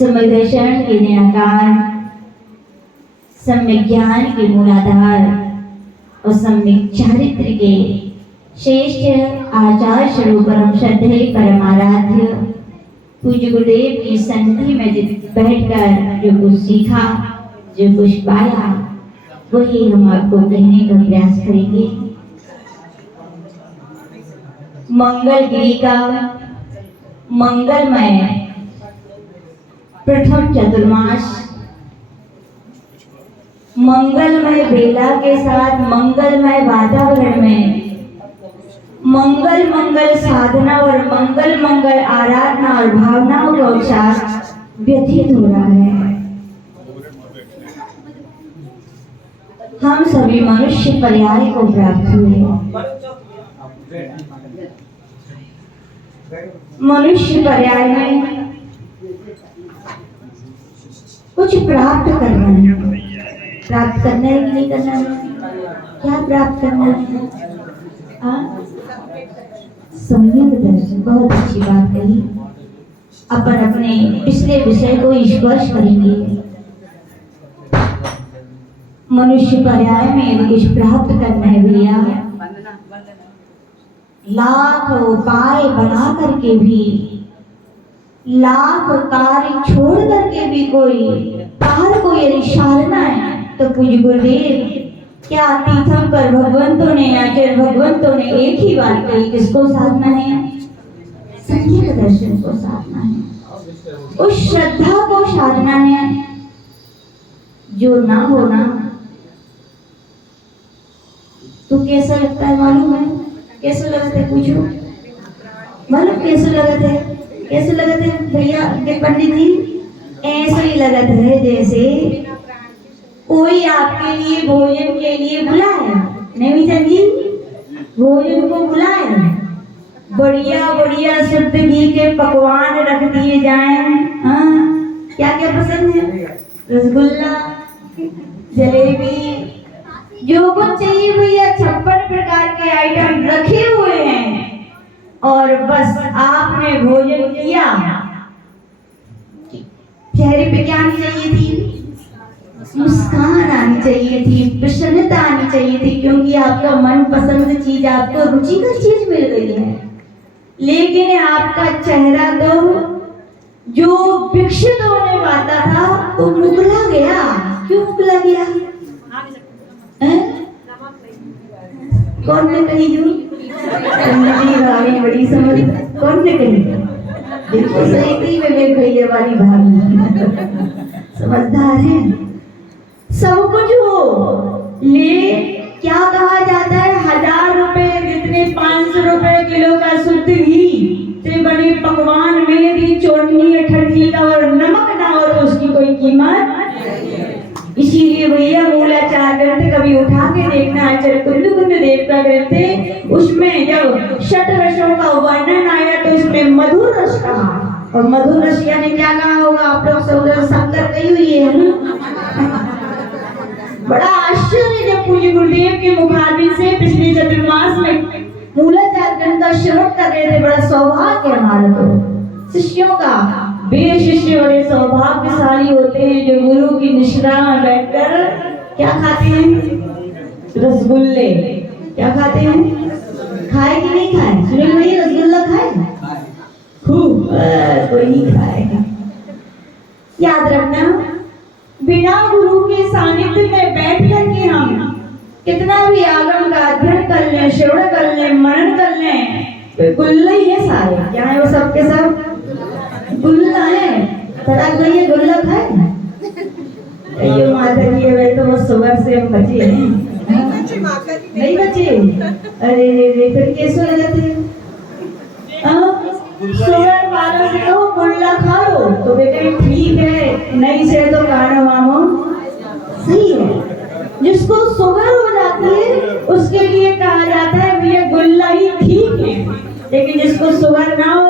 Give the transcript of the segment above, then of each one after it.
सम्यक के निराकार, सम्यक ज्ञान के मूलाधार और सम्यक चारित्र के श्रेष्ठ आचार्य स्वरूप परम श्रद्धेय परमाराध्य पूज्य गुरुदेव की सन्निधि में बैठकर जो कुछ सीखा, जो कुछ पाया, वही हम आपको कहने का प्रयास करेंगे। मंगलगिरी का मंगलमय प्रथम चतुर्मास मंगलमय बेला के साथ मंगलमय वातावरण में मंगल मंगल साधना और मंगल मंगल आराधना और भावनाओं का उत्साह व्यतीत हो रहा है। हम सभी मनुष्य पर्याय को प्राप्त हुए। मनुष्य पर्याय में कुछ प्राप्त करना है। प्राप्त करना है कि नहीं करना है? क्या प्राप्त करना है? सम्यक दर्शन। बहुत अच्छी बात कही। अपन अपने पिछले विषय को स्पर्श करेंगे। मनुष्य पर्याय में यदि कुछ प्राप्त करना है भैया, लाख उपाय बना करके भी, लाख कार्य छोड़ करके भी कोई पार को यदि साधना है तो पूज्य गुरुदेव क्या तीर्थंकर भगवंतों ने, आचार्य भगवंतों ने एक ही बात कही, किसको साधना है? सम्यक दर्शन को साधना है, उस श्रद्धा को साधना है जो ना होना तो कैसा लगता है मालूम है? कैसे लगते है पूछो, मालूम कैसे लगते है? कैसे लगते है भैया के पंडित जी? ऐसे ही लगता है जैसे कोई आपके लिए भोजन के लिए बुलाए, नहीं जी? भोजन को बुलाए, बढ़िया बढ़िया शुद्ध घी के पकवान रख दिए जाएं। हाँ, क्या क्या पसंद है? रसगुल्ला, जलेबी, जो कुछ चाहिए भैया 56 प्रकार के आइटम रखे हुए हैं और बस आपने भोजन किया। चेहरे पे क्या आनी चाहिए थी? मुस्कान आनी चाहिए थी, प्रसन्नता आनी चाहिए थी, क्योंकि आपका मन पसंद चीज, आपको रुचि का चीज मिल गई है। लेकिन आपका चेहरा तो जो विकसित होने वाला था वो मुगला गया। क्यों मुगला गया? कौन ने कही? भाभी बड़ी समझ, कौन ने कही? बिल्कुल सही थी, मैं कही है वाली भाभी समझदार है। सब कुछ हो ले, क्या कहा जाता है, 1000 रुपए जितने 500 रुपए किलो का शुद्ध घी से बने पकवान में भी चोटनी ठंडी का और नमक ना हो तो उसकी कोई कीमत। इसीलिए भैया मूलाचार ग्रंथ कभी उठा के देखना, आचार्य कुल्लू कुंड देव का ग्रंथ, उसमें जब षट रसों का वर्णन आया तो उसमें मधुर रस कहा, और मधुर रस यानी क्या कहा होगा आप लोग सब? शंकर कही हुई है। बड़ा आश्चर्य जब पूज्य गुरुदेव के मुखारबिंद से पिछले चतुर्मास में मूलाचार ग्रंथ का श्रवण कर रहे थे। बड़ा सौभाग्य हमारा तो शिष्यों का। वे शिष्य बड़े सौभाग्यशाली होते हैं जो गुरु की निश्रा में बैठकर क्या खाते हैं? रसगुल्ले। क्या खाते हैं? खाए कि नहीं खाए? सुनील भैया रसगुल्ला खाए? खूब। कोई नहीं खाएगा। याद रखना, बिना गुरु के सानिध्य में बैठ करके हम कितना भी आगम का अध्ययन कर लें, श्रवण कर लें, मनन कर लें, तो गुल्ला ही है सारे। क्या है वो? सबके सब गुल्ला है। तड़क गई है, गुल्ला खाए? ये माता जी वे तो वो शुगर से हम बचे हैं। नहीं बचे? अरे रे, फिर कैसे लगाते? शुगर वालों से तो गुल्ला खा लो तो बेटे ठीक है, नहीं से तो खाना मामो सही है। जिसको शुगर हो जाती है उसके लिए कहा जाता है भैया गुल्ला ही ठीक है, लेकिन जिसको शुगर ना हो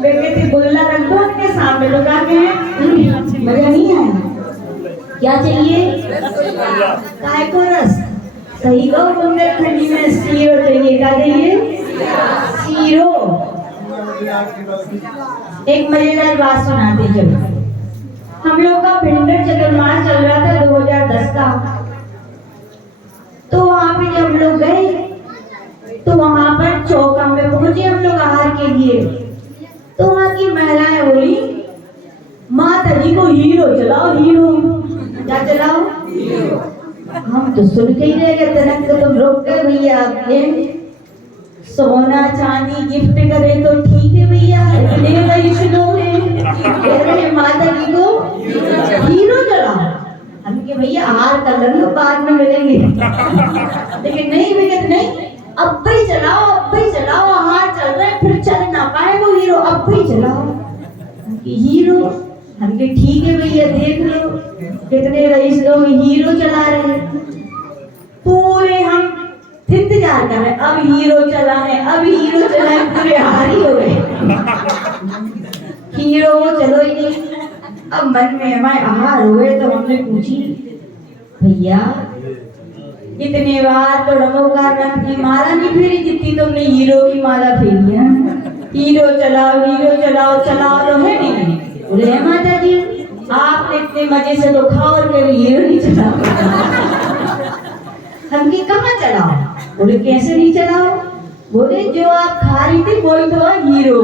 वे कहते गुल्ला रख दो उनके सामने, लोग आके मजा नहीं आया। क्या चाहिए? काय को रस। सही कहो, बुंदेलखंडी में सीरो चाहिए। क्या चाहिए? सीरो। एक मजेदार बात सुनाते चलो। हम लोग का भिंडर चतुर्मास चल रहा था 2010 का। तो वहां पे जब हम लोग गए तो वहां पर चौका में पहुंचे हम लोग आहार के लिए। तो वहां की महिलाएं बोली, माता जी को हीरो चलाओ, हीरो। क्या चलाओ? हम तो सुन के ही रह गए, तनक तो तुम रोक गए भैया। आपके सोना चांदी गिफ्ट करे तो ठीक है भैया, इतने रईस लोग हैं, कह रहे माता जी को हीरो चलाओ। हम के भैया हार कर लो, बाद में मिलेंगे। लेकिन नहीं भैया, नहीं, अब भी चलाओ, अब भी चलाओ, हार चल रहे हैं, फिर चल ना पाए वो हीरो, अब भी चलाओ। हीरो हमके ठीक है भैया, देख लो कितने रईस लोग हीरो चला रहे हैं। पूरे हम इंतजार कर रहे हैं, अब हीरो चला है, अब हीरो चला है, पूरे हारी हो गए। हीरो चलो ही नहीं। अब मन में हमारे हार हुए तो हमने पूछी, भैया इतने बार तो नमोकार रंग की माला नहीं फेरी जितनी तुमने हीरो की माला फेरी है। हीरो चलाओ चलाओ तो है नहीं। बोले है माता जी, आपने इतने मजे से तो खाओ और कभी हीरो नहीं चलाओ। हमकी कहाँ चलाओ? बोले कैसे नहीं चलाओ? बोले जो आप खा रही थी वही तो हीरो।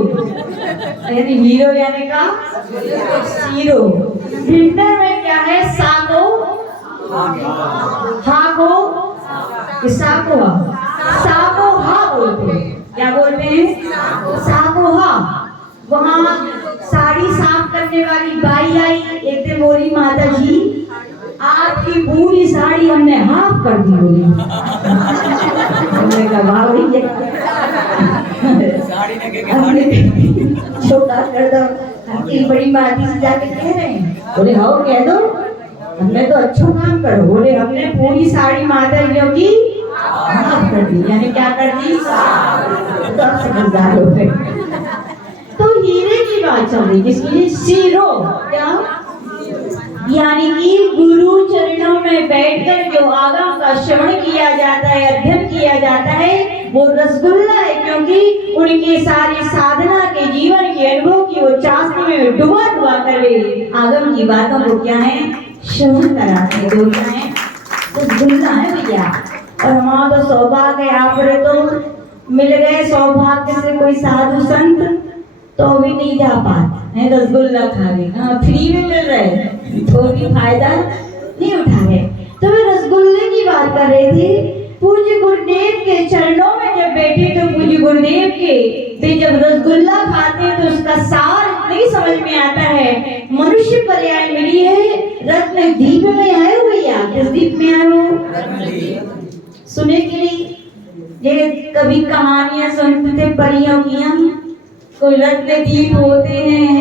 यानी हीरो यानी का हीरो। भिंडर में क्या है? साको हाको साको हा बोलते हैं। क्या बोलते हैं? साको हा। वहाँ साड़ी साफ करने वाली बाई आई, एक दिन बोली, माता जी आपकी पूरी साड़ी हमने हाफ कर दी। बोली हमने कहा छोटा कर दो। आपकी बड़ी माती से जाके कह रहे हैं। बोले हाँ कह दो, हमने तो अच्छा काम करो। बोले हमने पूरी साड़ी माता जी की हाफ कर दी। यानी क्या कर दी? तो आप समझदार हो गए। तो हीरे की बात चल रही, किसकी? हीरो। क्या? यानी कि गुरु चरणों में बैठकर जो आगम का श्रवण किया जाता है, अध्ययन किया जाता है, वो रसगुल्ला है। क्योंकि उनकी सारी साधना के जीवन के अनुभव की वो चाशनी में डुबा डुबा कर वे आगम की बातों को क्या है? श्रवण कराते हैं। जो क्या है? रसगुल्ला है भैया। और हमारा तो सौभाग्य है, आप तो मिल गए सौभाग्य से कोई साधु संत, तो भी नहीं जा पाते हैं रसगुल्ला खाने। हाँ फ्री में मिल रहे हैं, तो भी फायदा नहीं उठा रहे। तो मैं रसगुल्ले की बात कर रही थी। पूज्य गुरुदेव के चरणों में जब बैठे तो पूज्य गुरुदेव के वे जब रसगुल्ला खाते हैं तो उसका सार नहीं समझ में आता है। मनुष्य पर्याय मिली है, रत्न दीप में आए हुए। या किस दीप में आए हो? सुने कि नहीं? ये कभी कहानियां सुनते थे परियों की, कोई रत्न दीप होते हैं,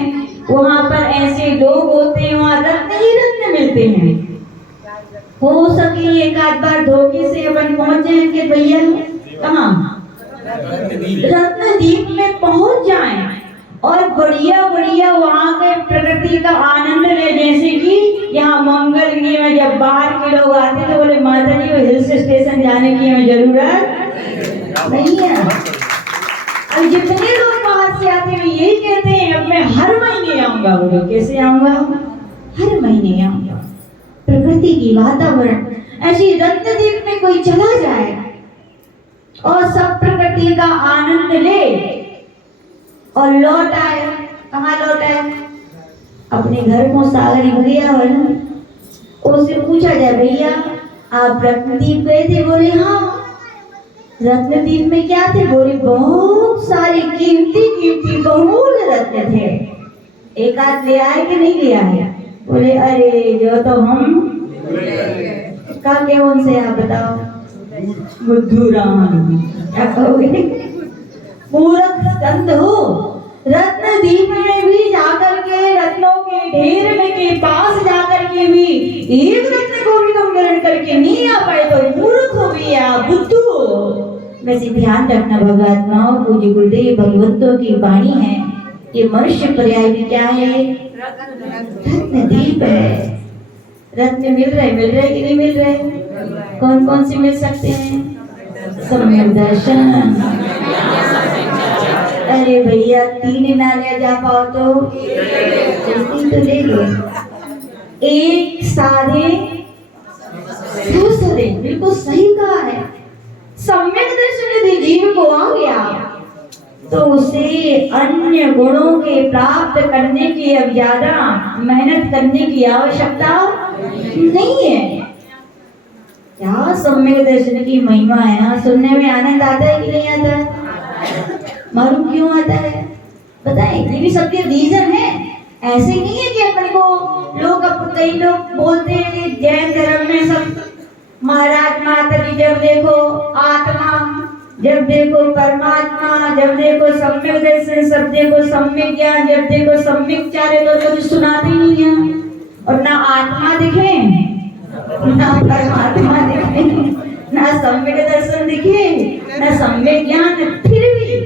वहां पर ऐसे लोग होते हैं, वहां रत्न ही रत्न मिलते हैं। हो सके एक आध बार धोखे से अपन पहुंच जाएंगे भैया कहाँ? रत्न दीप में पहुंच जाएं और बढ़िया बढ़िया वहां के प्रकृति का आनंद ले। जैसे कि यहाँ मंगलगिरी में जब बाहर के लोग आते तो बोले माता जी को हिल स्टेशन जाने की हमें जरूरत नहीं है। और जितने लोग बाहर से आते हैं यही कहते हैं अब मैं हर महीने आऊंगा। बोले कैसे आऊंगा? हर महीने आऊंगा। प्रकृति की वातावरण ऐसी रत्नदीप में कोई चला जाए और सब प्रकृति का आनंद ले और लौट आए। कहाँ लौट आए? अपने घर को सागर ही गया हो ना, उससे पूछा जाए भैया आप रत्नदीप गए थे? बोले हाँ। रत्नदीप में क्या थे? बोले बहुत सारे कीमती बहुमूल्य रत्न थे। एक आध ले आए कि नहीं ले आए? बोले अरे जो तो हम का के उनसे आप बताओ। बुद्धूराम क्या कहोगे? मूर्ख स्कंद हो। रत्नदीप में भी जाकर के रत्नों के ढेर में के पास जाकर के भी एक रत्न को भी तुम ग्रहण करके नहीं आ पाए तो मूर्ख हो गया, बुद्धू हो। वैसे ध्यान रखना भगवात्माओं, पूज्य गुरुदेव भगवंतों की वाणी है। ये मनुष्य पर्याय भी क्या है? रत्नदीप है। रत्न मिल रहे कि नहीं मिल रहे? कौन कौन से मिल सकते हैं? सम्यक दर्शन। अरे भैया 3 ना ले जा पाओ तो 3 तो ले लो। एक साधे दूसरे, बिल्कुल सही कहा है। सम्यक दर्शन यदि जीव को आ गया तो उसे अन्य गुणों के प्राप्त करने की अब ज्यादा मेहनत करने की आवश्यकता नहीं है। क्या सम्यक दर्शन की महिमा है ना, सुनने में आनंद आता है कि नहीं आता? मालूम क्यों आता है बताएं? ये भी सबके रीजन है। ऐसे नहीं है कि अपन को लोग, अब कई लोग बोलते हैं कि जैन धर्म में सब महाराज माता की, जब देखो आत्मा, जब देखो परमात्मा, जब देखो सम्यक दर्शन, सब देखो सम्यक ज्ञान, जब देखो सम्यक चारे, तो कुछ सुनाते नहीं है। और ना आत्मा दिखे, ना परमात्मा दिखे, ना सम्यक दर्शन दिखे, ना सम्यक ज्ञान, फिर भी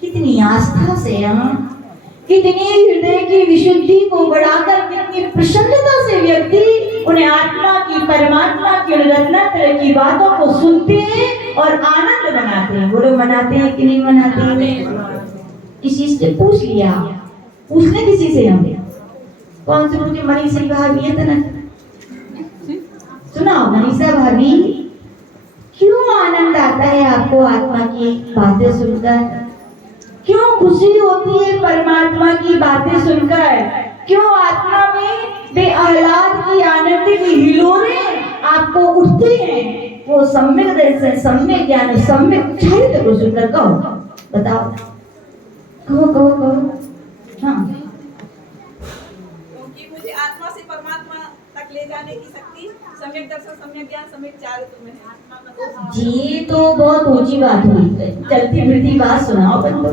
कितनी आस्था से, कितनी हृदय की विशुद्धि को बढ़ाकर, कितनी प्रसन्नता से व्यक्ति उन्हें आत्मा की, परमात्मा की, रत्नात्रय की बातों को सुनते हैं और आनंद मनाते हैं। वो लोग मनाते हैं कि नहीं मनाते हैं? किसी से पूछ लिया, पूछने किसी से हम कौन से मुझे मनीषा भाभी है ना, सुना मनीषा भाभी, क्यों आनंद आता है आपको आत्मा की बातें सुनकर? क्यों खुशी होती है परमात्मा की बातें सुनकर? क्यों आत्मा में बेआह्लाद की, आनंद की हिलोरे आपको उठते हैं? वो सम्यक दर्शन, सम्यक ज्ञान, सम्यक चरित्र को सुनकर। कहो, बताओ, कहो। हाँ, क्योंकि मुझे आत्मा से परमात्मा तक ले जाने की शक्ति सम्यक दर्शन, सम्यक ज्ञान, सम्यक चरित्र में है। जी तो बहुत ऊंची बात हुई, चलती फिरती बात सुनाओ बंदो।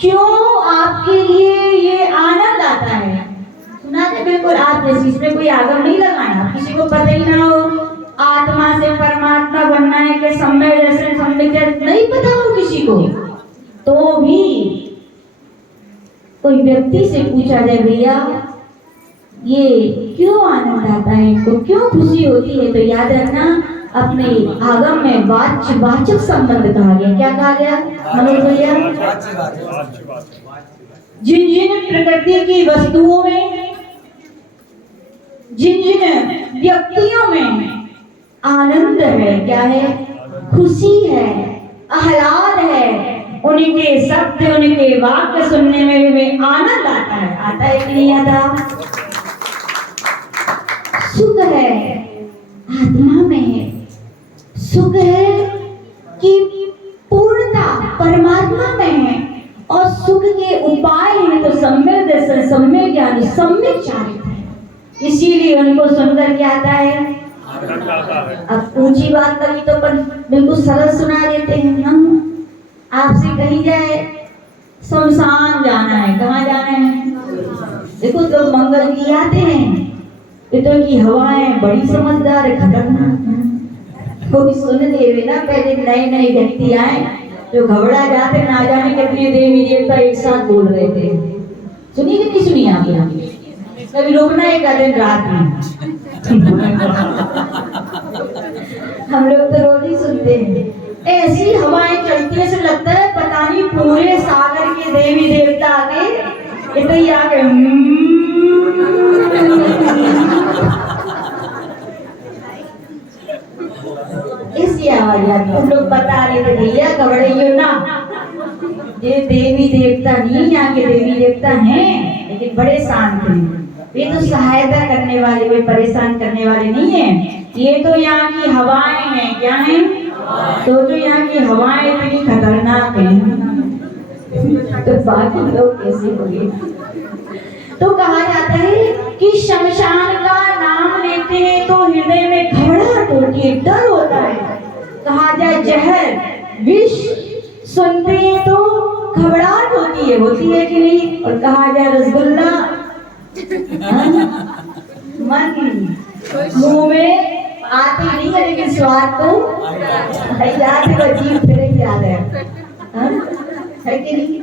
क्यों आपके लिए ये आनंद आता है? सुना दे बिल्कुल आप जैसे, इसमें कोई आगम नहीं लगाना, किसी को पता ही ना हो आत्मा से परमात्मा बनना है कि सम्यक दर्शन, सम्यक ज्ञान नहीं पता हो किसी को, तो भी कोई व्यक्ति से पूछा जाए, भैया ये क्यों आनंद आता है, तो क्यों खुशी होती है, तो याद रखना अपने आगम में वाचक संबंध कहा गया। क्या कहा गया मनोज भैया? जिन जिन प्रकृति की वस्तुओं में, जिन जिन व्यक्तियों में आनंद है, क्या है? खुशी है, आह्लाद है, उनके शब्द, उनके वाक्य सुनने में भी आनंद आता है कि नहीं आता? सुख है आत्मा में, सुख है कि पूर्णता परमात्मा में है, और सुख के उपाय हैं तो सम्यक दर्शन, सम्यक ज्ञान, सम्यक चरित्र है। इसीलिए उनको सुनकर क्या आता है? अब ऊंची बात करी तो बिल्कुल सरल सुना देते हैं हम। आपसे कही जाए शमशान जाना है, कहाँ जाना है? देखो तो मंगल की आते हैं, इधर की हवाएं बड़ी समझदार है, खतरनाक। कोई सुन ले ना, पहले नए नए व्यक्ति आए जो घबरा जाते, ना जाने कितने देवी देवता एक साथ बोल रहे थे। सुनी कि नहीं सुनी आप? कभी रोकना एक दिन रात में हम लोग तो रोज ही सुनते हैं। ऐसी हवाएं चलती है, लगता है पता नहीं पूरे सागर के देवी देवता आके इधर ही आके इसी आवाज आती। हम लोग बता रहे थे भैया घबराइयो ना, ये देवी देवता नहीं, यहाँ के देवी देवता हैं लेकिन बड़े शांत हैं। ये तो सहायता करने वाले, वे परेशान करने वाले नहीं है। ये तो यहाँ की हवाएं हैं। क्या है? तो जो यहाँ की हवाएं इतनी खतरनाक है तो बाकी लोग कैसे होंगे? तो कहा जाता है कि शमशान का नाम लेते हैं तो हृदय में घबराहट होती है, डर होता है। कहा जाए जहर, विष सुनते हैं तो घबराहट होती है कि नहीं? और कहा जाए रसगुल्ला मन मुंह में आती नहीं है लेकिन स्वाद तो याद है, अजीब फिर याद है कि नहीं?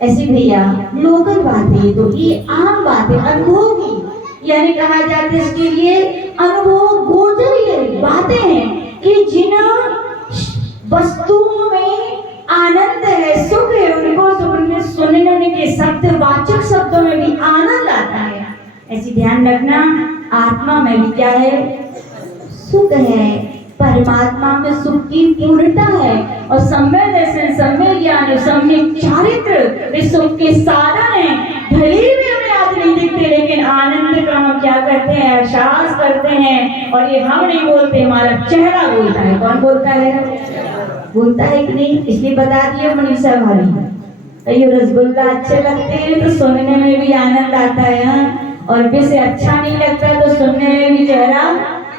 ऐसे भैया लोकल बातें, तो ये आम बातें, अनुभव की, यानी कहा जाता है इसके लिए अनुभव गोचर ये बातें हैं कि जिन वस्तुओं में आनंद है, सुख है, उनको सुनने के शब्द वाचक शब्दों में भी आनंद आता है। ऐसी ध्यान रखना, आत्मा में भी क्या है? सुख है। परमात्मा में सुख की पूर्णता है। और सम्यक दर्शन, सम्यक ज्ञान, सम्यक चारित्र इस सुख के साधन है। भले भी हमें आज नहीं दिखते, लेकिन आनंद का हम क्या करते हैं? एहसास करते हैं। और ये हम नहीं बोलते, हमारा चेहरा बोलता है। कौन बोलता है? बोलता है कि नहीं? इसलिए बता दिया मनीषा भाभी, ये रसगुल्ला अच्छे लगते हैं तो सुनने में भी आनंद आता है, हाँ? और वैसे अच्छा नहीं लगता तो सुनने में भी चेहरा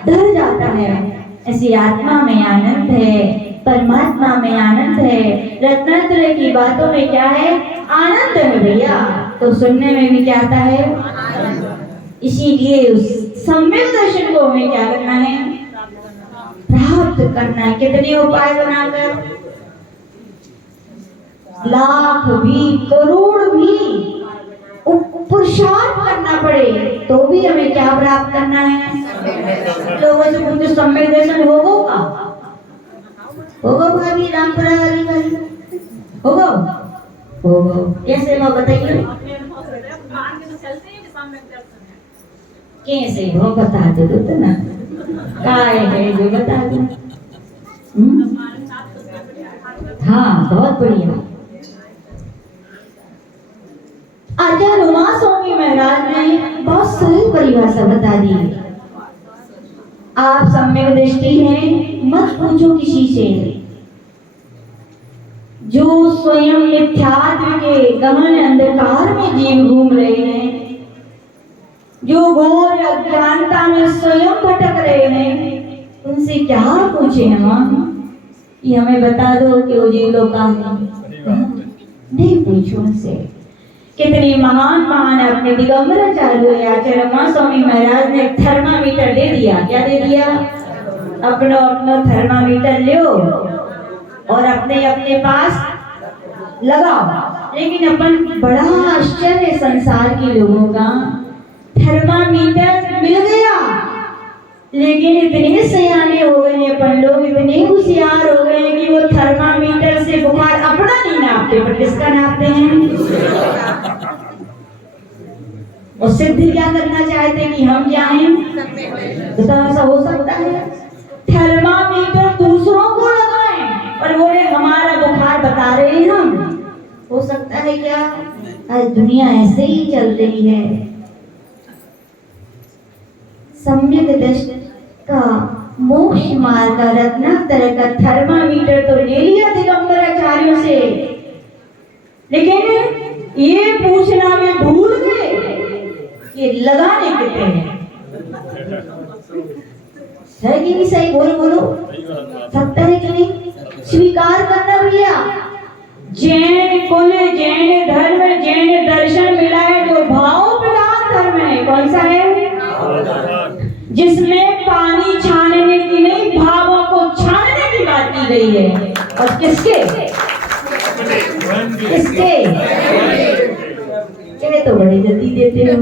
ढल जाता है। ऐसी आत्मा में आनंद है, परमात्मा में आनंद है। रत्नात्रय की बातों में क्या है? आनंद है भैया। तो सुनने में भी क्या आता है? इसीलिए उस सम्यक दर्शन को हमें क्या करना है? प्राप्त करना है। कितने उपाय बनाकर? लाख भी, करोड़ भी पुरुषार्थ करना पड़े तो भी हमें क्या प्राप्त करना है? लोगों से कुछ सम्यक दर्शन होगा? होगा भाभी? रामपुरा वाली भाई होगा? होगा कैसे वो बताइए? कैसे वो बता दो तो ना, काय है जो बता दो। हाँ बहुत बढ़िया। आचार्य उमा स्वामी महाराज ने बहुत सरल परिभाषा बता दी। आप सम्यक दृष्टि हैं, मत पूछो किसी से। जो स्वयं मिथ्यात्व के गहन अंधकार में जीव घूम रहे हैं, जो घोर अज्ञानता में स्वयं भटक रहे हैं, उनसे क्या पूछे हम? ये हमें बता दो कि वो जीव लोग कहाँ हैं? नहीं पूछो उनसे। कितनी महान महान अपने दिगंबराचार्य आचार्य उमा स्वामी महाराज ने थर्मामीटर दे दिया। क्या दे दिया? अपना अपना थर्मामीटर लो और अपने अपने पास लगाओ। लेकिन अपन बड़ा आश्चर्य संसार के लोगों का, थर्मामीटर मिल गया लेकिन इतने सयाने हो गए हैं अपन लोग, इतने होशियार हो गए हैं कि वो थर्मामीटर से बुखार अपना नहीं नापते, पर किसका नापते हैं? और सिद्ध क्या करना चाहते हैं कि हम जाएं? बताओ ऐसा हो सकता है? थर्मामीटर दूसरों को लगाएं और बोले हमारा बुखार बता रहे हैं हम। हो सकता है क्या? आज दुनिया ऐसे ही चल रही है। सम्यक दृष्टि का मोक्ष मार्ग का रत्नाकर का थर्मामीटर तो ले लिया दिगंबराचार्यों से, लेकिन ये पूछना में भूल गए कि लगाने कितने हैं। है कि नहीं? सही बोलो सकता है कि नहीं? स्वीकार करना भैया। जैन कुल, जैन धर्म, जैन दर्शन मिला है जो भाव प्रधान धर्म है। कौन सा है? जिसमें पानी छानने की नहीं, भावों को छानने की बात की गई है। और किसके? किसके? कह तो बड़े जल्दी देते हो,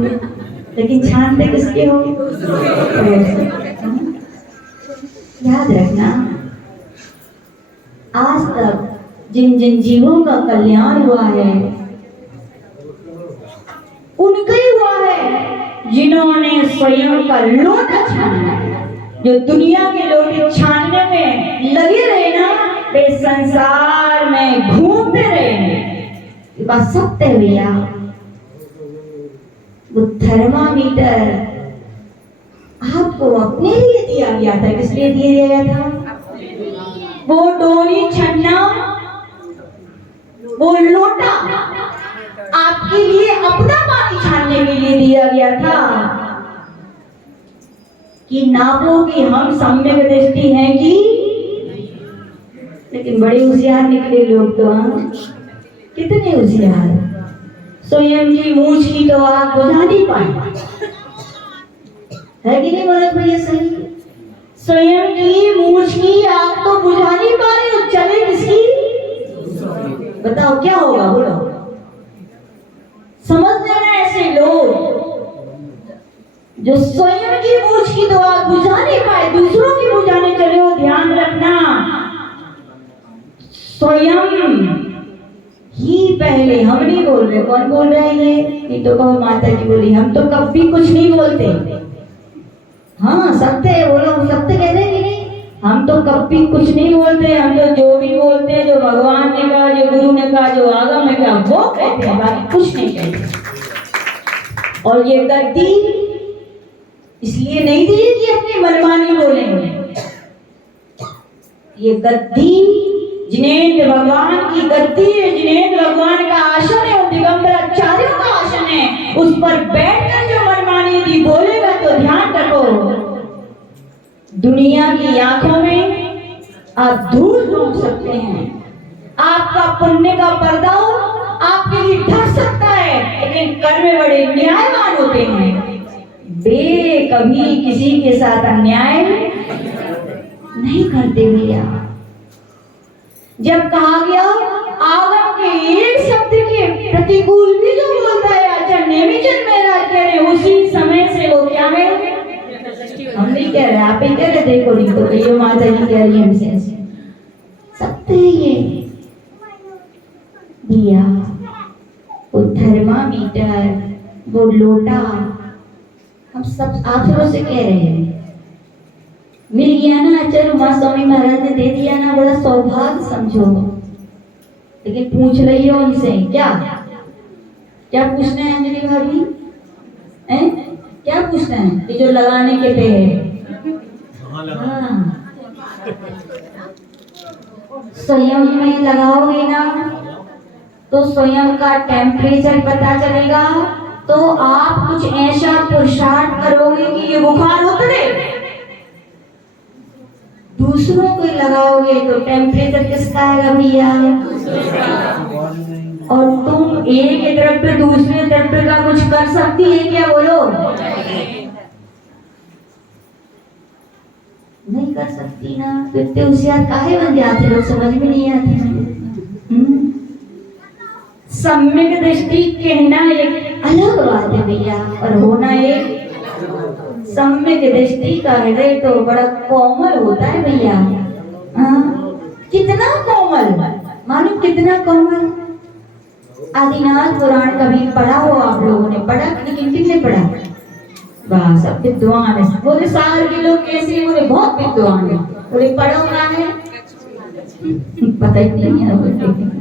लेकिन छानते किसके हो? याद रखना, आज तक जिन जिन जीवों का कल्याण हुआ है उनका ही हुआ है जिन्होंने स्वयं का लोटा छाना। जो दुनिया के लोटे छानने में लगे रहे ना, वे संसार में घूमते रहे। ये बात सत्य है भैया। वो थर्मामीटर आपको अपने लिए दिया गया था। किस लिए दिया गया था? वो डोरी छन्ना, वो लोटा आपके लिए अपना पानी छानने के लिए दिया गया था कि नापो कि हम सम्यक दृष्टि हैं कि। लेकिन बड़े होशियार निकले लोग तो। हाँ, कितने होशियार। स्वयं की मूछ की तो आग बुझा नहीं पाए। है कि नहीं बोला भैया? सही। स्वयं की मूछ की आग तो बुझा नहीं पा रहे, चले किसकी? बताओ क्या होगा? बोलो। समझ लेना, ऐसे लोग जो स्वयं की मूछ की तो आग बुझा नहीं पाए, दूसरों की बुझाने चले हो। ध्यान रखना, स्वयं ही पहले, हम नहीं बोल रहे, कौन बोल रहा है ये तो कहो माता जी बोली, हम तो कभी कुछ नहीं बोलते। हाँ सत्य है, बोलो सत्य कह रहे हैं कि नहीं? हम तो कभी कुछ नहीं बोलते, हम तो जो भी बोलते हैं, जो भगवान ने कहा, जो गुरु ने कहा, जो आगम ने कहा, वो कहते हैं, बाकी कुछ नहीं कहते। और ये गद्दी इसलिए नहीं दी कि अपनी मनमानी बोलेंगे। ये गद्दी जिनेंद्र भगवान की गद्दी है, जिनेंद्र भगवान का आसन है और दिगंबर आचार्यों का आसन है। उस पर बैठकर जो मनमानी दी बोलेगा तो ध्यान रखो, दुनिया की आंखों में आप धूल झोंक सकते हैं, आपका पुण्य का पर्दा आपके लिए ढक सकता है, लेकिन कर्म बड़े न्यायवान होते हैं, वे कभी किसी के साथ अन्याय नहीं करते भैया। जब कहा गया आगम के एक शब्द के प्रतिकूल भी जो बोलता है आचार्य भी जन्मेराज कह रहे, उसी समय से वो क्या है, हम नहीं कह रहे, आप ही कह रहे, देखो नहीं तो कहिए माता जी कह रही है हमसे, सत्य है ये भैया। वो थर्मामीटर, वो लोटा, हम सब आप सबों से कह रहे हैं, मिल गया ना आचार्य उमा स्वामी महाराज ने दे दिया ना, बड़ा सौभाग्य समझो। लेकिन पूछ रही हो उनसे, क्या क्या पूछना है अंजलि भाभी, क्या पूछना है? ये जो लगाने के पे है, हाँ स्वयं में लगाओगे ना तो स्वयं का टेम्परेचर पता चलेगा, तो आप कुछ ऐसा पुरुषार्थ करोगे कि ये बुखार उतरे। दूसरों को लगाओगे तो टेम्परेचर किसका आएगा भैया? और तुम एक द्रव्य दूसरे द्रव्य का कुछ कर सकती है क्या? बोलो नहीं कर सकती ना, तो इतने होशियार काहे बन जाते लोग, समझ में नहीं आती। सम्यक दृष्टि कहना एक अलग बात है भैया, और होना एक सम्यक दृष्टि का हृदय तो बड़ा कोमल होता है भैया। कितना कोमल, मालूम कितना कोमल। आदिनाथ पुराण कभी पढ़ा हो आप लोगों ने? पढ़ा लेकिन कितने पढ़ा? वाह सब विद्वान है। बोले सार के लोग कैसे? बोले बहुत विद्वान है। बोले पढ़ो क्या है? पता ही नहीं है।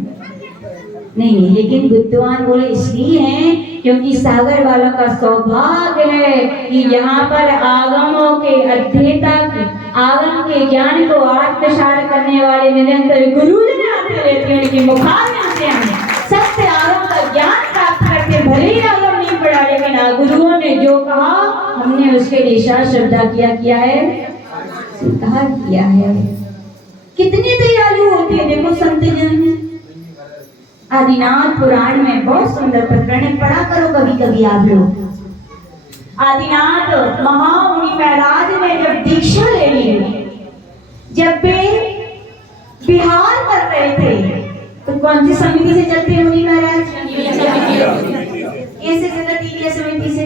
नहीं, लेकिन विद्वान बोले इसलिए हैं क्योंकि सागर वालों का सौभाग्य है कि यहाँ पर आगमों के अध्येता, आगम के ज्ञान को आत्मसात करने वाले निरंतर गुरुजन आते रहते हैं, लेकिन मुखार में आते हैं सत्य आगम का ज्ञान प्राप्त करके। भले ही आगम नहीं पढ़ा, लेकिन गुरुओं ने जो कहा हमने उसके लिए श्रद्धा किया है, स्वीकार किया है। कितने दयालु होते हैं देखो संत जन। आदिनाथ पुराण में बहुत सुंदर प्रकरण पढ़ा करो कभी कभी आप लोग। आदिनाथ महामुनि महाराज ने जब दीक्षा ले ली, जब वे बिहार कर रहे थे, तो कौन सी समिति से चलते हैं मुनि महाराज? कैसे चलती है समिति से?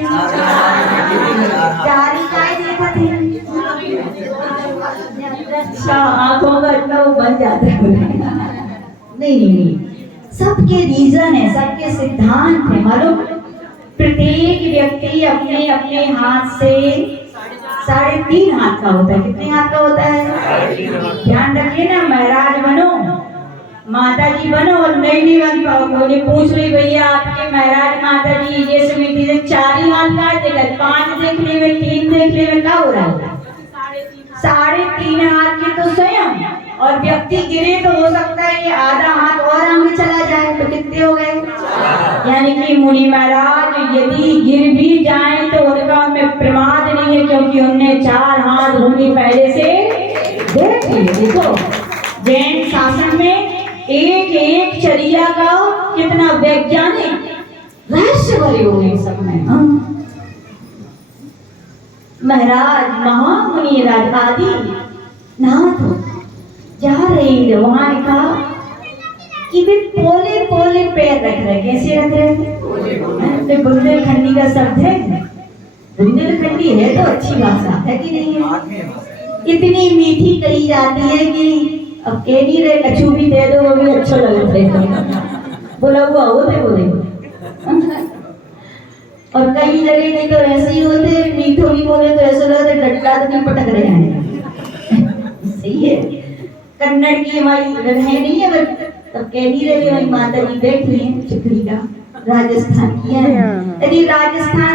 चार इकाई देखा थे। अच्छा, आंखों का इतना वो बन जाता है। नहीं, सबके रीजन है, सबके सिद्धांत है मालूम। प्रत्येक व्यक्ति अपने अपने हाथ से 3.5 हाथ का होता है। कितने हाथ का होता है? ध्यान रखिए ना, महाराज बनो, माता जी बनो और नहीं बन पाओगे। बोले पूछ रही भैया आपके महाराज माता जी ये समिति से 4 ही हाथ का देगा, 5 देखने में 3 देखने में क्या हो रहा है? 3.5 हाथ के तो स्वयं, और व्यक्ति गिरे तो हो सकता है ये आधा हाथ और आगे चला जाए, तो कितने हो गए? यानी कि मुनि महाराज यदि गिर भी जाए तो उनका उनमें प्रमाद नहीं है, क्योंकि उनने 4 हाथ भूमि पहले से देख लिए। देखो जैन शासन में एक चर्या का कितना वैज्ञानिक रहस्य भरे हुए सब में। महाराज महामुनि राज आदि नाथ जा रही, वहां कहा कि वे पोले पोले पैर रख रहे। कैसे रख रहे? बुंदेलखंडी का शब्द है, बुंदेलखंडी है तो अच्छी भाषा है कि नहीं है? इतनी मीठी कही जाती है कि अब कह नहीं रहे, कछू भी दे दो वो भी अच्छा लगता है। बोला हुआ होते बोले। और कई जगह नहीं तो ऐसे ही होते, मीठो भी बोले तो ऐसा लगता है डंडा तो नहीं पटक रहे हैं। सही है। कन्नड़ की हमारी है नहीं है, बट तब कह नहीं रही हमारी माता जी बैठी हैं चिखली का, राजस्थान की है। यदि राजस्थान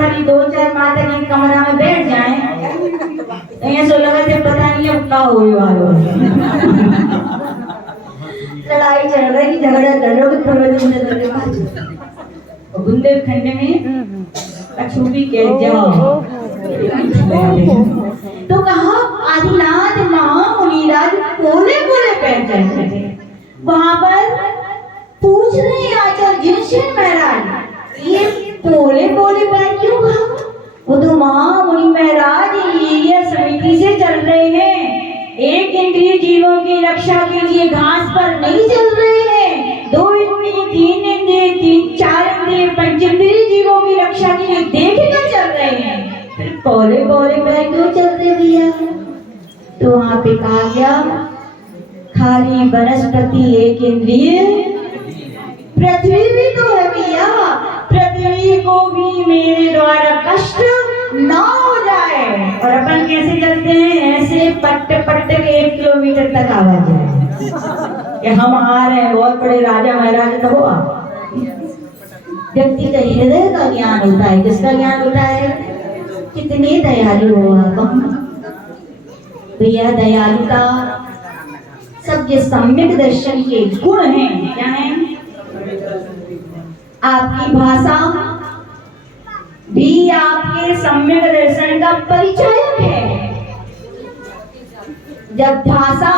वाली 2-4 माता जी कमरा में बैठ जाएं तो ऐसा लगा थे पता नहीं अब क्या हुए वालों। लड़ाई चल रही, झगड़ा लड़ रहा है। बुंदेलखंड में कछुबी कह जाओ तो कहा आदिनाथ महामुनिराज बोले बोले पैर चलते थे। वहां पर पूछ रहे आचार्य जिनसे महाराज ये बोले बोले पैर क्यों कहा? वो तो महामुनि महाराज ये समिति से चल रहे हैं, एक इंद्रिय जीवों की रक्षा के लिए घास पर नहीं चल रहे हैं, 2 इंद्रिय 3 इंद्रिय 4 इंद्रिय पंचेंद्रिय जीवों की रक्षा के लिए देख कर चल रहे हैं। फिर बोले बोले पैर क्यों चल रहे भैया? तो वहां पे कहा गया खाली वनस्पति एक इंद्रिय, पृथ्वी भी तो है भैया, पृथ्वी को भी मेरे द्वारा कष्ट ना हो जाए। और अपन कैसे चलते हैं? ऐसे पट पट के 1 किलोमीटर तक आवाज है कि हम आ रहे हैं, बहुत बड़े राजा महाराज तो हुआ। व्यक्ति का हृदय का ज्ञान होता है। किसका ज्ञान होता है? कितने दयालु हो आप भैया। दयालुता सब ये सम्यक दर्शन के गुण हैं। क्या है? आपकी भाषा भी आपके सम्यक दर्शन का परिचायक है। जब भाषा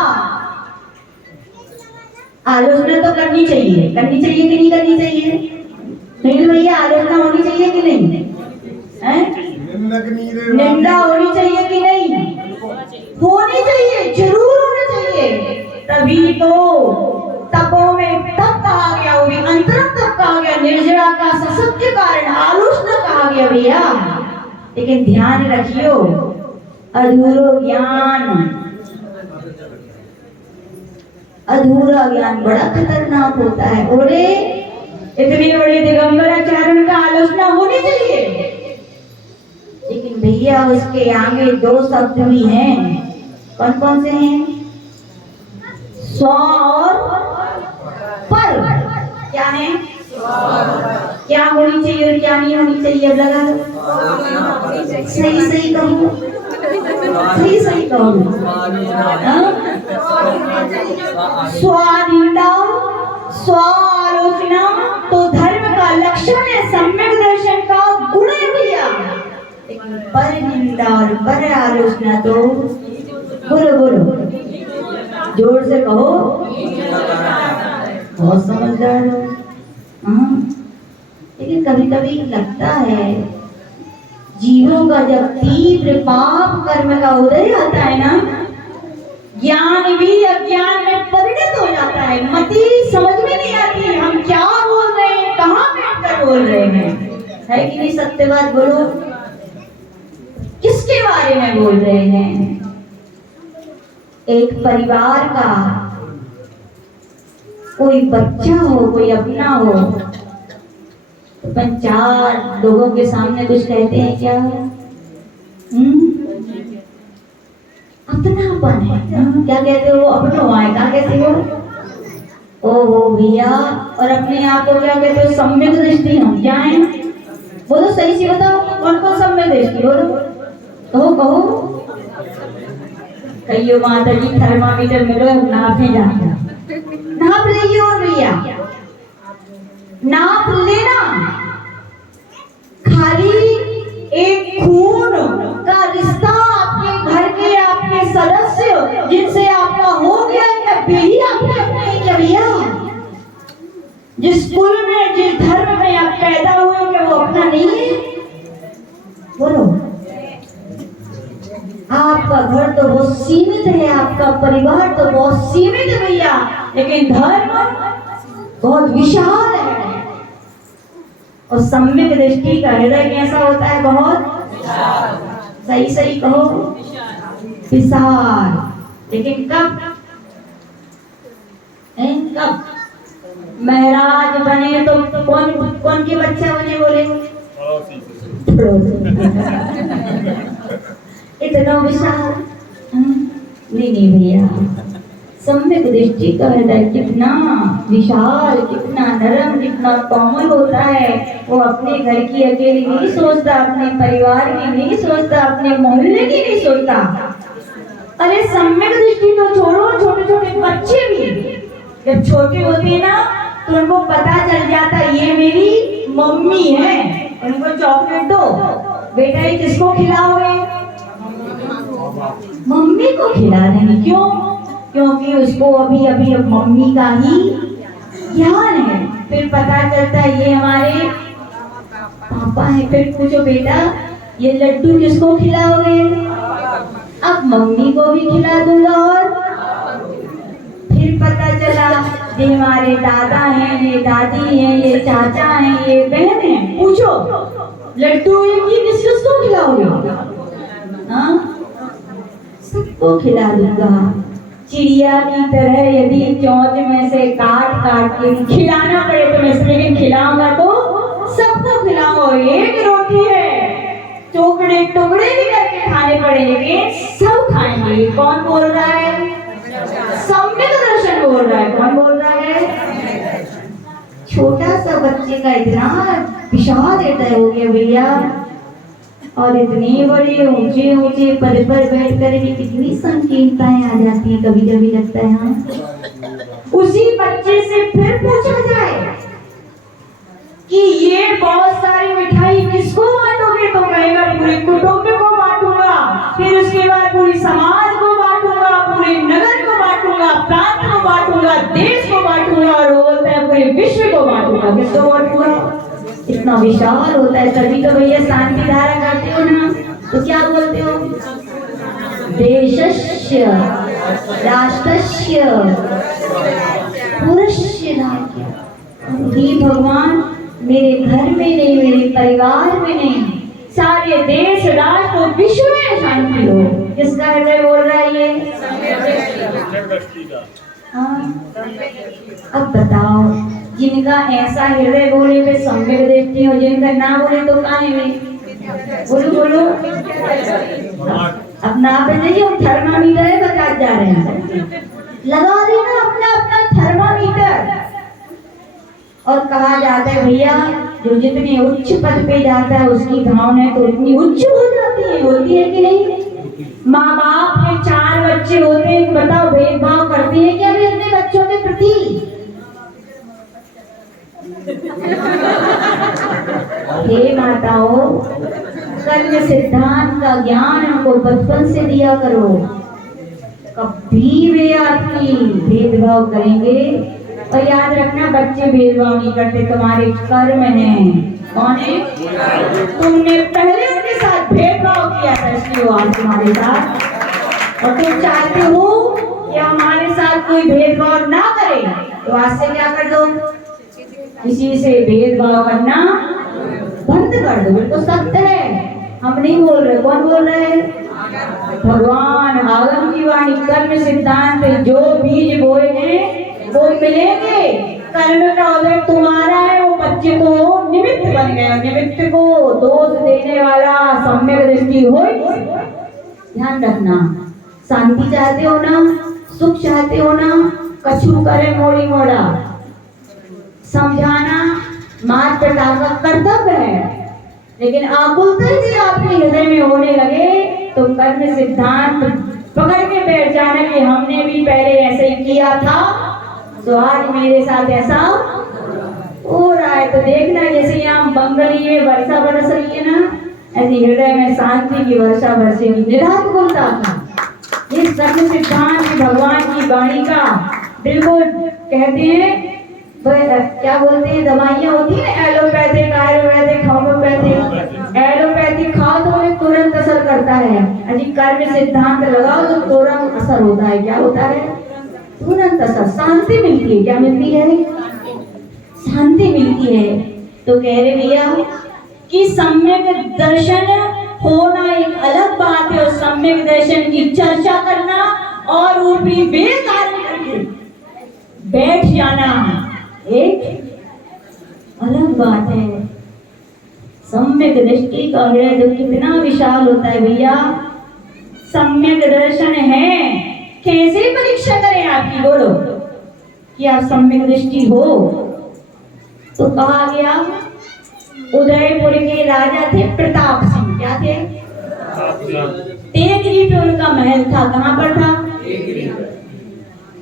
आलोचना तो करनी चाहिए कि नहीं करनी चाहिए? नहीं भैया, आलोचना होनी चाहिए कि नहीं? निंदा होनी चाहिए कि नहीं? होनी चाहिए, जरूर होनी चाहिए। तभी तो तपों में तप कहा गया, वो भी अंतरंग तप कहा गया, निर्जरा का सशक्त के कारण आलोचना कहा गया भैया। लेकिन ध्यान रखियो अधूरा ज्ञान बड़ा खतरनाक होता है। ओरे इतने बड़े दिगंबर आचार्य का आलोचना होनी चाहिए, लेकिन भैया उसके आगे 2 शब्द भी हैं। कौन कौन से हैं? स्व और पर। क्या है? क्या होनी चाहिए और क्या नहीं होनी चाहिए? अब लगा सही कहो, सही कहो। स्वाधीनता, स्व आलोचना तो धर्म का लक्षण है, सम्यक दर्शन का गुण है भैया। लेकिन पर निंदा और पर आलोचना तो बोलो जोर से कहो, बहुत समझदार हो। लेकिन कभी कभी लगता है जीवों का जब तीव्र पाप कर्म का उदय आता है ना, ज्ञान भी अज्ञान में परिणत हो जाता है। मति समझ में नहीं आती हम क्या बोल रहे हैं, कहाँ बैठकर बोल रहे हैं। है कि नहीं? सत्य बात बोलो, किसके बारे में बोल रहे हैं? एक परिवार का कोई बच्चा हो, कोई अपना हो, तो 4 लोगों के सामने कुछ कहते हैं क्या? अपनापन है। क्या कहते हो? अपनो आए। क्या कहते हो? ओहो भैया। और अपने आप को क्या कहते हो? सम्यक दृष्टि। हम क्या है? बोलो सही से बताओ, कौन कौन सम्यक दृष्टि? बोलो कहो। कहियो माता जी थर्मामीटर मिलो, नापे जाना, नाप लीजिए। और भैया नाप लेना, खाली एक खून का रिश्ता आपके घर के आपके सदस्य जिनसे आपका हो गया है, वही आपके अपने क्या भैया? जिस कुल में, जिस धर्म में आप पैदा हुए, क्या वो अपना नहीं है? बोलो। आपका घर तो बहुत सीमित है, आपका परिवार तो बहुत सीमित है भैया, लेकिन धर्म बहुत विशाल है। और सम्यक दृष्टि का हृदय कैसा होता है? बहुत सही कहो, विशाल। लेकिन कब महाराज बने तो कौन कौन के बच्चा बने बोले? इतना विशाल। नहीं नहीं भैया, सम्यक दृष्टि का हृदय कितना विशाल, कितना नरम, कितना कोमल होता है। वो अपने घर की अकेली नहीं सोचता, अपने परिवार की नहीं सोचता, अपने मोहल्ले की नहीं सोचता। अरे सम्यक दृष्टि तो छोड़ो, छोटे छोटे बच्चे भी जब छोटे होते हैं ना तो उनको पता चल जाता ये मेरी मम्मी है। उनको चॉकलेट दो, बेटा ये किसको खिलाओगे? मम्मी को खिला देंगे। क्यों? क्योंकि उसको अभी अभी मम्मी का ही ज्ञान है। फिर पता चलता है ये हमारे पापा है। फिर पूछो बेटा ये लड्डू किसको खिलाओगे? अब मम्मी को भी खिला दूंगा। और फिर पता चला ये हमारे दादा हैं, ये दादी हैं, ये चाचा हैं, ये बहन हैं। पूछो लड्डू ये किसको खिलाओगे? हाँ, सबको खिला दूंगा। चिड़िया की तरह यदि चोंच में से काट काट के खिलाना पड़े तो मैं लेकिन खिलाऊंगा तो सबको खिलाऊंगा। एक रोटी है, टुकड़े टुकड़े भी करके खाने पड़े लेकिन सब खाएंगे। कौन बोल रहा है? सम्यक दर्शन बोल रहा है। कौन बोल रहा है? छोटा सा बच्चे का इतना विशाल हृदय हो गया भैया। और इतने बड़े ऊंचे ऊंचे पद पर बैठ कर भी कितनी संकीर्णताएं आ जाती हैं। कभी कभी लगता है हाँ उसी बच्चे से फिर पूछा जाए कि ये बहुत सारी मिठाई किसको बांटोगे? तो कहेगा पूरे कुटुंब को बांटूंगा, फिर उसके बाद पूरी समाज को बांटूंगा, पूरे नगर को बांटूंगा, प्रांत को बांटूंगा, देश को बांटूंगा और बोलता है पूरे विश्व को बांटूंगा। किसको बांटूंगा? इतना विशाल होता है। तभी तो भैया शांति धारा करते हो ना, तो क्या बोलते हो? देशस्य राष्ट्रस्य पुरुषस्य राज्य। ही भगवान मेरे घर में नहीं, मेरे परिवार में नहीं, सारे देश राष्ट्र और विश्व में शांति हो। किसका हृदय बोल रहा है ये? हाँ, अब बताओ जिनका ऐसा हृदय बोले वे सम्यक दृष्टि हो, जिनका ना बोले तो कहाँ है? बोलो बोलो। अब ना बताइए, थर्मामीटर है बता जा रहे हैं, लगा देना अपना अपना थर्मामीटर। और कहा जाता है भैया जो जितने उच्च पद पे जाता है उसकी भावना तो इतनी उच्च हो जाती है। होती है कि नहीं? माँ बाप के 4 बच्चे होते हैं, बताओ भेदभाव करते हैं क्या वे अपने बच्चों के प्रति? हे माताओं, कर्म सिद्धांत का ज्ञान हमको बचपन से दिया करो। कभी वे आपकी भेदभाव करेंगे और याद रखना बच्चे भेदभाव नहीं करते, तुम्हारे कर्म हैं। कौन है? तुमने पहले उनके साथ भेदभाव किया था इसलिए वो आज तुम्हारे साथ। और तुम चाहते हो कि हमारे साथ कोई भेदभाव ना करे तो आज से क्या कर दो? किसी से भेदभाव करना बंद कर दो। बिल्कुल सत्य है, हम नहीं बोल रहे। कौन बोल रहे हैं? भगवान आगम की वाणी। कर्म सिद्धांत जो बीज बोए हैं वो मिलेंगे। कर्म का उदय तुम्हारा है, वो बच्चे को निमित्त बन गया। निमित्त को दोष देने वाला सम्यक दृष्टि हो। ध्यान रखना, शांति चाहते हो ना, सुख चाहते हो ना, कछु करे मोड़ी मोड़ा। समझाना माता पिता का कर्तव्य है, लेकिन आकुलता यदि आपके हृदय में होने लगे तो कर्म सिद्धांत पकड़ के बैठ जाना कि हमने भी पहले ऐसे ही किया था तो आज मेरे साथ ऐसा हो रहा है। तो देखना जैसे यहाँ बंगली में वर्षा बरस रही है ना, ऐसी हृदय में शांति की वर्षा बरसेगी। निरात बोलता था ये कर्म सिद्धांत भगवान की वाणी का बिल्कुल कहते हैं। क्या बोलते हैं, दवाइयाँ होती है एलोपैथिक, आयुर्वेदिक, होम्योपैथिक। एलोपैथिक खाओ तो उन्हें तुरंत असर करता है, अजी कर्म सिद्धांत लगाओ तो तुरंत असर होता है। क्या होता है? तुरंत असर, शांति मिलती है। क्या मिलती है? शांति मिलती है। तो कह रहे भैया कि सम्यक दर्शन होना एक अलग बात है और सम्यक दर्शन की चर्चा करना और ऊपरी वेद धारण करके बैठ जाना एक अलग बात है। सम्यक दृष्टि का हृदय जो कितना विशाल होता है भैया। सम्यक दर्शन है, कैसे परीक्षा करें आपकी, बोलो कि आप सम्यक दृष्टि हो। तो कहा गया उदयपुर के राजा थे प्रताप सिंह। क्या थे? टेकरी पे उनका महल था। कहाँ पर था?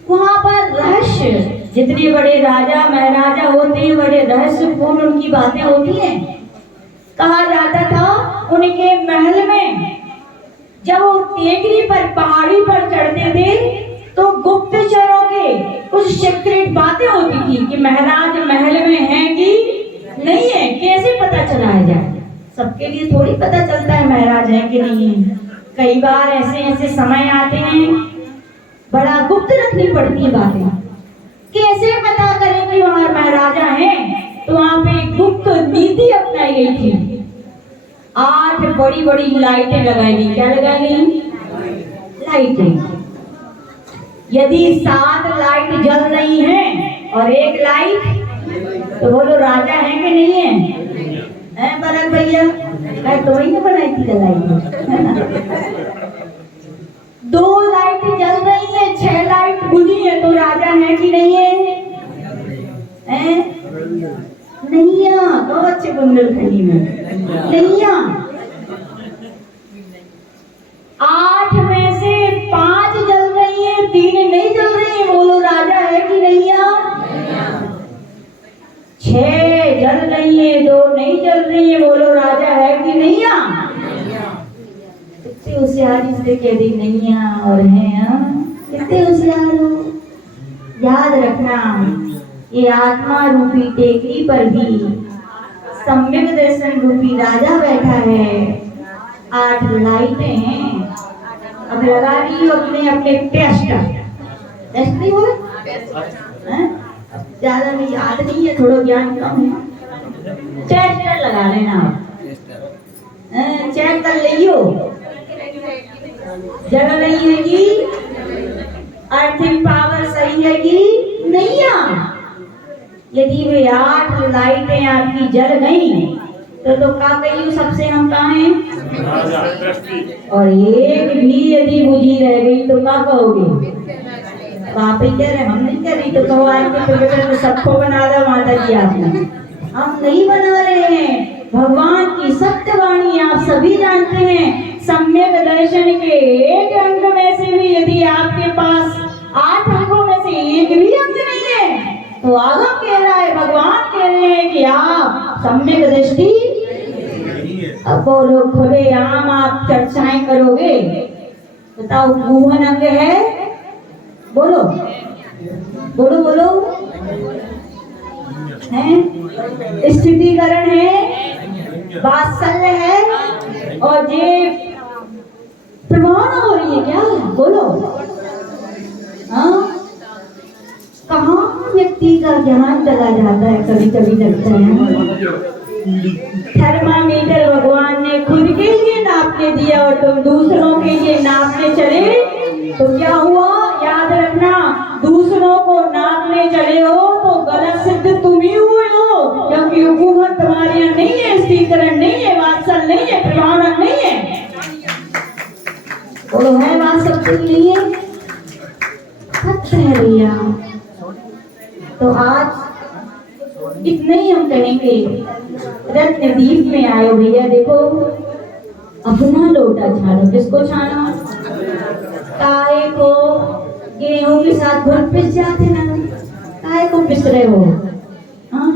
वहां पर रहस्य, जितने बड़े राजा महाराजा होते हैं बड़े रहस्यपूर्ण उनकी बातें होती हैं। कहा जाता था उनके महल में जब वो टेकरी पर पहाड़ी पर चढ़ते थे तो गुप्तचरों के कुछ सीक्रेट बातें होती थी कि महाराज महल में है कि नहीं है, कैसे पता चलाया जाए। सबके लिए थोड़ी पता चलता है महाराज है कि नहीं है। कई बार ऐसे ऐसे समय आते हैं बड़ा गुप्त रखनी पड़ती है बातें। कैसे पता करें कि वहां महाराजा हैं? तो वहां पे गुप्त नीति अपनाई गई थी। 8 बड़ी बड़ी लाइटें लगाई गई। क्या लगाई गई? लाइटें। यदि 7 लाइट जल रही हैं और 1 लाइट, तो बोलो राजा है कि नहीं है? हैं भरत भैया? तो वही ना बनाई थी लाइट। 2 लाइट जल रही है, 6 लाइट बुझी है, तो राजा है कि नहीं है? नहीं है। तो अच्छे बुंदेलखंडी में नहीं है। 8 में से 5 जल रही है, 3 नहीं जल रही है, बोलो राजा है कि नहीं है? 6 जल रही है, 2 नहीं जल रही है, बोलो राजा है कि नहीं है? कितने होशियार इससे कह दी नहीं है और है। कितने होशियार हो। याद रखना ये आत्मा रूपी टेकरी पर भी सम्यक दर्शन रूपी राजा बैठा है। 8 लाइटें हैं। अब लगा दी अपने अपने टेस्ट नहीं हो ज्यादा में याद नहीं है, थोड़ा ज्ञान कम है। टेस्टर लगा लेना आप, चेक कर लियो जगह नहीं है कि अर्थिंग पावर सही है कि नहीं है। यदि वे 8 लाइटें आपकी जल गई तो का कही सबसे हम कहाँ हैं? और एक भी यदि बुझी रह गई तो क्या कहोगे? आप ही कह रहे, हम नहीं कह रही। तो कहो आज तो सबको बना दो माता जी आपने। हम नहीं बना रहे हैं। भगवान की सत्यवाणी आप सभी जानते हैं। सम्यक दर्शन के 1 अंक में से भी यदि आपके पास 8 अंकों में से 1 भी अंक नहीं है तो आगम कह रहा है, भगवान कह रहे हैं कि आप सम्यक दृष्टि। अब बोलो खुले आम आप चर्चाएं करोगे, बताओ गुहन अंग है? बोलो बोलो बोलो है, स्थितिकरण है, वात्सल्य है, और ये प्रमाण हो रही है क्या? बोलो हाँ। कहाँ व्यक्ति का ज्ञान चला जाता है, कभी कभी लगता है। थर्मामीटर भगवान ने खुद के लिए नापने दिया और तुम दूसरों के लिए नापने चले तो क्या हुआ? याद रखना, दूसरों को नापने चले हो तो गलत सिद्ध तुम ही हुए हो, क्योंकि हुकूमत तुम्हारे यहाँ नहीं है, स्थिरीकरण नहीं है, वात्सल नहीं है, प्रमाणन नहीं है। बोलो है बात सबके लिए? सच है भैया। तो आज इतने ही हम कहेंगे। रत्नदीप में आयो भैया, देखो अपना लोटा छानो। किसको छानो? काहे को गेहूं के साथ घुल पिस जाते ना, काहे को पिस रहे हो? हाँ,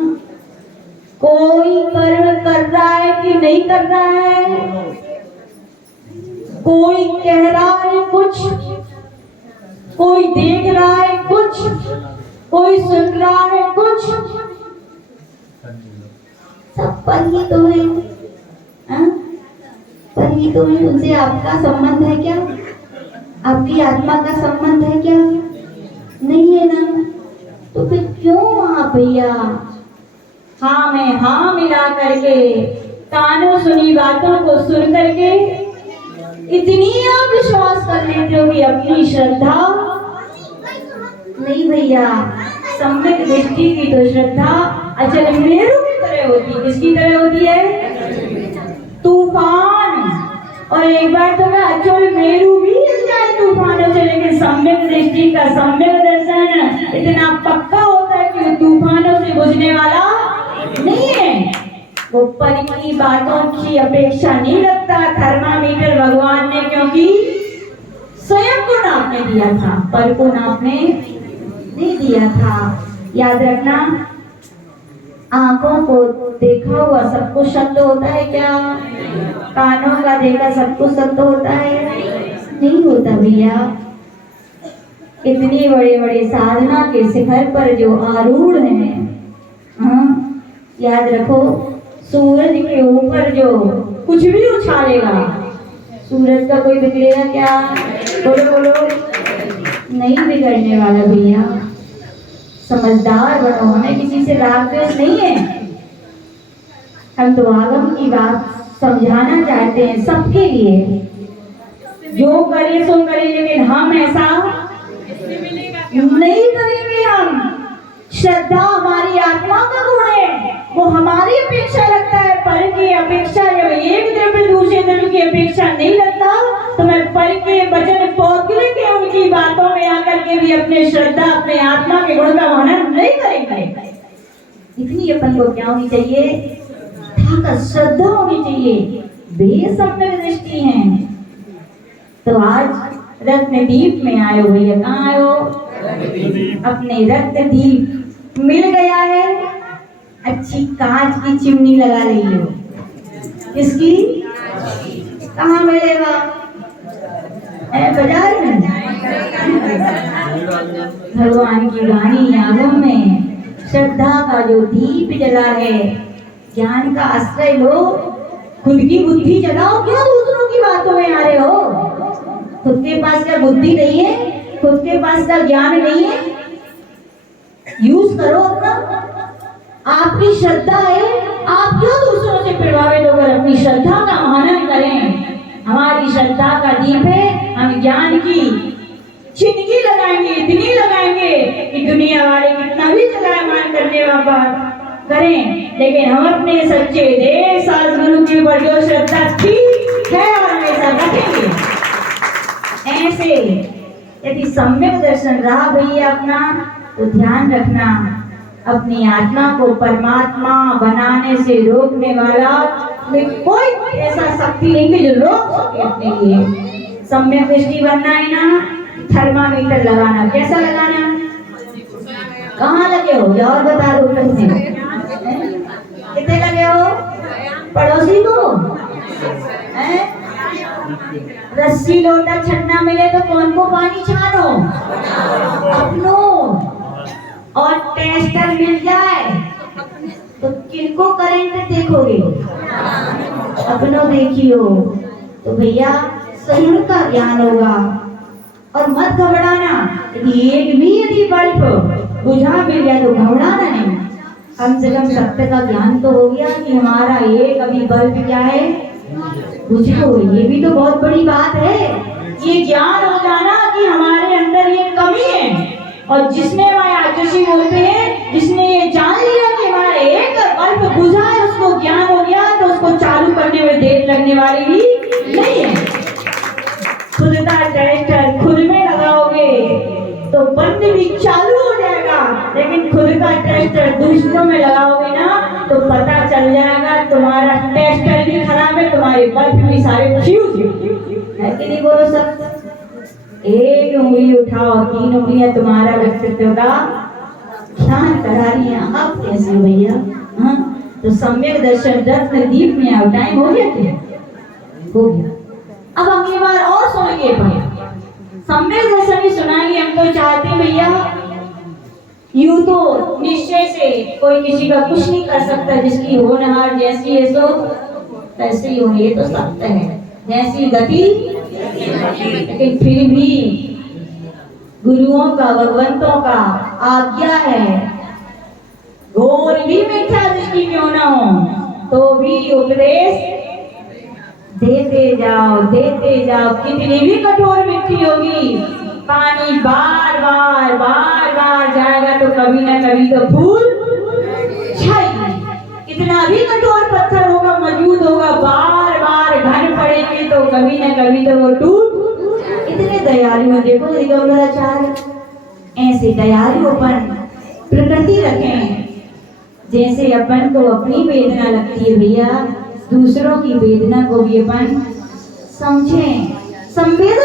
कोई कर्म कर रहा है कि नहीं कर रहा है? कोई कह रहा है कुछ, कोई देख रहा है कुछ, कोई सुन रहा है कुछ, सब पर ही तो है। पर ही तो है। उनसे आपका संबंध है क्या? आपकी आत्मा का संबंध है क्या? नहीं है ना। तो फिर क्यों आप भैया हाँ में हाँ मिला करके, कानों सुनी बातों को सुन करके इतनी आप विश्वास कर लेते हो कि अपनी श्रद्धा नहीं भैया। सम्यक दृष्टि की तो श्रद्धा अचल मेरु की तरह होती है। किसकी तरह होती है? तूफान। और एक बार तो मैं अचल मेरु भी हिल जाए तूफानों से, लेकिन सम्यक दृष्टि का सम्यक दर्शन इतना पक्का होता है कि वो तूफानों से बुझने वाला नहीं है। वो पल की बातों की अपेक्षा नहीं रखता। थर्मामीटर भगवान ने क्योंकि स्वयं को नापने दिया था, पल को नापने नहीं दिया था। याद रखना, आंखों को देखा हुआ सब कुछ सत्य होता है क्या? कानों का देखा सब कुछ सत्य होता है? नहीं होता भैया। इतनी बड़े बड़े साधना के शिखर पर जो आरूढ़ हैं, हाँ, याद रखो, सूरज के ऊपर जो कुछ भी उछालेगा, सूरज का कोई बिगड़ेगा क्या? बोलो बोलो, नहीं बिगड़ने वाला भैया। समझदार बनो, हमें किसी से राग द्वेष नहीं है। हम तो आगम की बात समझाना चाहते हैं सबके लिए। जो करे सो करे, लेकिन हम ऐसा नहीं करेंगे। हम श्रद्धा हमारी आत्मा का गुण है, वो हमारी अपेक्षा लगता है। पर की अपेक्षा, जब एक द्रव्य दूसरे द्रव्य की अपेक्षा नहीं लगता, तो मैं पर के वचन पौधे के उनकी बातों में आकर के भी अपने श्रद्धा, अपने आत्मा के गुण का वर्णन नहीं करेंगे। इतनी अपन को क्या होनी चाहिए? श्रद्धा होनी चाहिए। बेसम्यक दृष्टि है। तो आज रत्नदीप में आए हो भैया। कहाँ आए हो? अपने रत्नदीप मिल गया है, अच्छी कांच की चिमनी लगा रही हो। किसकी? कहाँ मिलेगा? बाजार में। भगवान की वाणी आगम में श्रद्धा का जो दीप जला है, ज्ञान का आश्रय लो। खुद की बुद्धि जलाओ, क्यों दूसरों की बातों में आ रहे हो? खुद के पास क्या बुद्धि नहीं है? खुद के पास का ज्ञान नहीं है? यूज करो अपना। आपकी श्रद्धा है, आप क्यों दूसरों से प्रभावित होकर अपनी श्रद्धा का मनन करें? हमारी श्रद्धा का दीप है, हम ज्ञान की चिंगी लगाएंगे, इतनी लगाएंगे कि दुनिया वाले कितना भी चलायमान करने वाला करें, लेकिन हम अपने सच्चे देव सद्गुरु के ऊपर जो श्रद्धा थी है और हमेशा रखेंगे। ऐसे यदि सम्यक दर्शन रहा भैया अपना, तो ध्यान रखना, अपनी आत्मा को परमात्मा बनाने से रोकने वाला कोई ऐसा शक्ति नहीं कि जो रोक सके अपने लिए। सम्यक दृष्टि बनना है ना, थर्मामीटर लगाना। कैसा लगाना? कहाँ लगे हो? और बता दो कैसे? कितने लगे हो? पड़ोसी को हैं? रस्सी लोटा छन्ना मिले तो कौन को पानी छानो? अपनो। और टेस्टर मिल जाए तो किनको करंट देखोगे? अपनो देखियो। तो भैया स्वयं का ज्ञान होगा। और मत घबराना, यदि बल्ब बुझा मिल गया तो घबराना नहीं। कम से कम सत्य का ज्ञान तो हो गया कि हमारा एक अभी बल्ब क्या है? बुझा हो। ये भी तो बहुत बड़ी बात है। ये ज्ञान हो जाना कि हमारे अंदर ये कमी है। और जिसने जोशी बोलते हैं, जिसने ये जान लिया कि हमारा एक बल्ब बुझा है, उसको ज्ञान हो गया, तो उसको चालू करने में देर लगने वाली भी नहीं है। खुद का टेस्टर खुद में लगाओगे तो बंद भी चालू हो जाएगा, लेकिन खुद का टेस्टर दूसरों में लगाओगे ना, तो पता चल जाएगा तुम्हारा टेस्टर भी खराब है, तुम्हारे बल्ब भी सारे फ्यूज है कि नहीं? बोलो सब। एक उंगली उठाओ, 3 उंगलियां तुम्हारा व्यक्तित्व का ध्यान करा रही हैं। अब कैसे भैया? हाँ, तो सम्यक दर्शन रत्नदीप में आओ। टाइम हो गया क्या? हो गया। अब अगली बार और सुनेंगे भैया, सम्यक दर्शन ही सुनाएंगे। हम तो चाहते हैं भैया, यूं तो निश्चय से कोई किसी का कुछ नहीं कर सकता। जिसकी होनहार जैसी है सो तैसी ही होनी, ये तो सत्य है। जैसी गति, लेकिन फिर भी गुरुओं का, भगवंतों का आज्ञा है, घोर भी मीठा दृष्टि क्यों ना हो, तो भी उपदेश देते जाओ, देते जाओ। कितनी भी कठोर मिट्टी होगी, पानी बार बार जाएगा तो कभी ना कभी तो फूल छाएगी। कितना भी कठोर पत्थर होगा, मजबूत होगा, बार बार घन पड़ेंगे तो कभी ना कभी तो वो टूट। इतने दयालु हैं, देखो दिगंबराचार्य ऐसे दयालुपन प्रकृति रखें। जैसे अपन को अपनी वेदना लगती है भैया, दूसरों की वेदना को भी अपन समझें, संवेदन